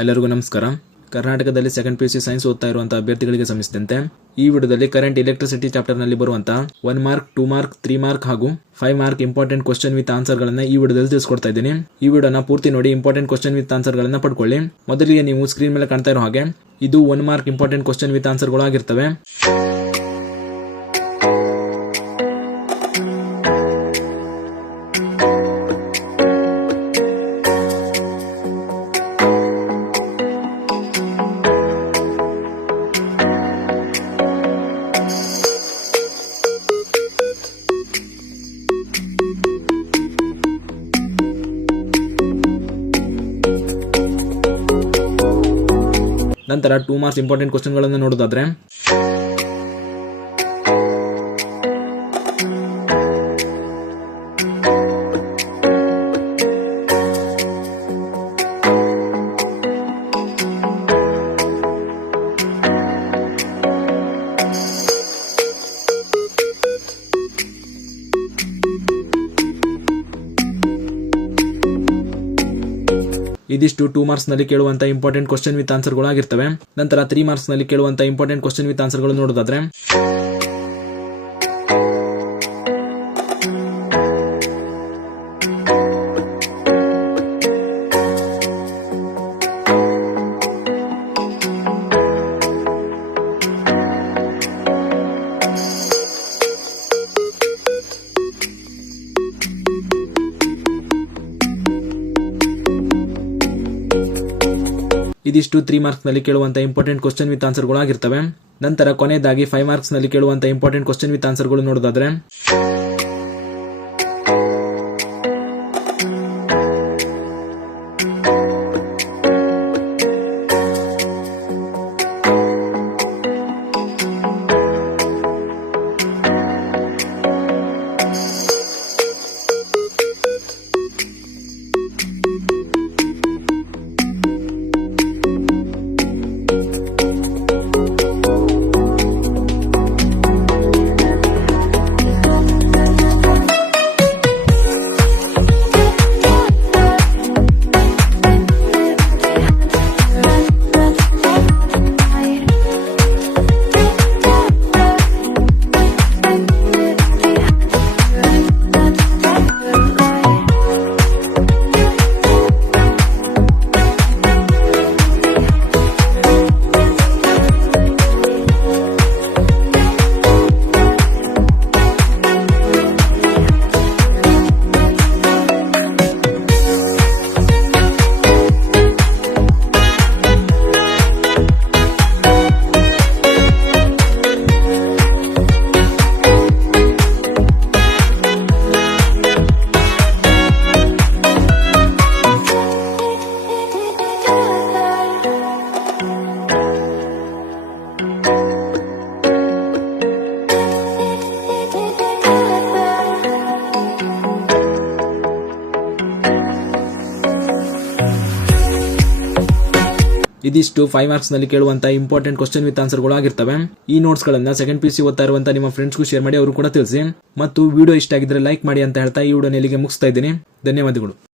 ಎಲ್ಲರಿಗೂ ನಮಸ್ಕಾರ. ಕರ್ನಾಟಕದಲ್ಲಿ ಸೆಕೆಂಡ್ PUC ಸೈನ್ಸ್ ಓದ್ತಾ ಇರುವಂತಹ ಅಭ್ಯರ್ಥಿಗಳಿಗೆ ಸಂಬಂಧಿಸಿದಂತೆ ಈ ವಿಡಿಯೋದಲ್ಲಿ ಕರೆಂಟ್ ಎಲೆಕ್ಟ್ರಿಸಿಟಿ ಚಾಪ್ಟರ್ ನಲ್ಲಿ ಬರುವಂತಹ 1 ಮಾರ್ಕ್, 2 ಮಾರ್ಕ್, 3 ಮಾರ್ಕ್ ಹಾಗೂ 5 mark important question with answer ಗಳನ್ನ ಈ ವಿಡಿಯೋದಲ್ಲಿ ತಿಳಿಸ್ಕೊಡ್ತಾ ಇದ್ದೀನಿ. ಈ ವಿಡಿಯೋನ ಪೂರ್ತಿ ನೋಡಿ ಇಂಪಾರ್ಟೆಂಟ್ ಕ್ವಶನ್ ವಿತ್ ಆನ್ಸರ್ ಗಳನ್ನ ಪಡ್ಕೊಳ್ಳಿ. ಮೊದಲಿಗೆ ನೀವು ಸ್ಕ್ರೀನ್ ಮೇಲೆ ಕಾಣ್ತಾ ಇರೋ ಹಾಗೆ ಇದು 1 mark important question with answer ಗಳು ಆಗಿರ್ತವೆ. ನಂತರ 2 ಮಾರ್ಕ್ಸ್ ಇಂಪಾರ್ಟೆಂಟ್ ಕ್ವಶನ್ ಗಳನ್ನು ನೋಡೋದಾದ್ರೆ ಇದಿಷ್ಟು 2 ಮಾರ್ಕ್ಸ್ ನಲ್ಲಿ ಕೇಳುವಂತ ಇಂಪಾರ್ಟೆಂಟ್ ಕ್ವಶನ್ ವಿತ್ ಆನ್ಸರ್ ಗಳು ಆಗಿರ್ತವೆ. ನಂತರ 3 ಮಾರ್ಕ್ಸ್ ನಲ್ಲಿ ಕೇಳುವಂತ ಇಂಪಾರ್ಟೆಂಟ್ ಕ್ವಶನ್ ವಿತ್ ಆನ್ಸರ್ ಗಳು ನೋಡೋದಾದ್ರೆ ಇದಿಷ್ಟು 3 ಮಾರ್ಕ್ಸ್ ನಲ್ಲಿ ಕೇಳುವಂತ ಇಂಪಾರ್ಟೆಂಟ್ ಕ್ವಶನ್ ವಿತ್ ಆನ್ಸರ್ ಗಳು ಆಗಿರ್ತವೆ. ನಂತರ ಕೊನೆಯದಾಗಿ 5 ಮಾರ್ಕ್ಸ್ ನಲ್ಲಿ ಕೇಳುವಂತ ಇಂಪಾರ್ಟೆಂಟ್ ಕ್ವಶನ್ ವಿತ್ ಆನ್ಸರ್ ಗಳು ನೋಡೋದಾದ್ರೆ ಇದಿಷ್ಟು 5 ಮಾರ್ಕ್ಸ್ ನಲ್ಲಿ ಕೇಳುವಂತ ಇಂಪಾರ್ಟೆಂಟ್ ಕ್ವಶನ್ ವಿತ್ ಆನ್ಸರ್ ಗಳು ಆಗಿರ್ತವೆ. ಈ ನೋಟ್ಸ್ ಗಳನ್ನ ಸೆಕೆಂಡ್ PUC ಓದ್ತಾ ಇರುವಂತ ನಿಮ್ಮ ಫ್ರೆಂಡ್ಸ್ಗೂ ಶೇರ್ ಮಾಡಿ, ಅವರು ಕೂಡ ತಿಳಿಸಿ. ಮತ್ತು ವಿಡಿಯೋ ಇಷ್ಟ ಆಗಿದ್ರೆ ಲೈಕ್ ಮಾಡಿ ಅಂತ ಹೇಳ್ತಾ ಈ ವಿಡಿಯೋನ ಇಲ್ಲಿಗೆ ಮುಗಿಸ್ತಾ ಇದ್ದೀನಿ. ಧನ್ಯವಾದಗಳು.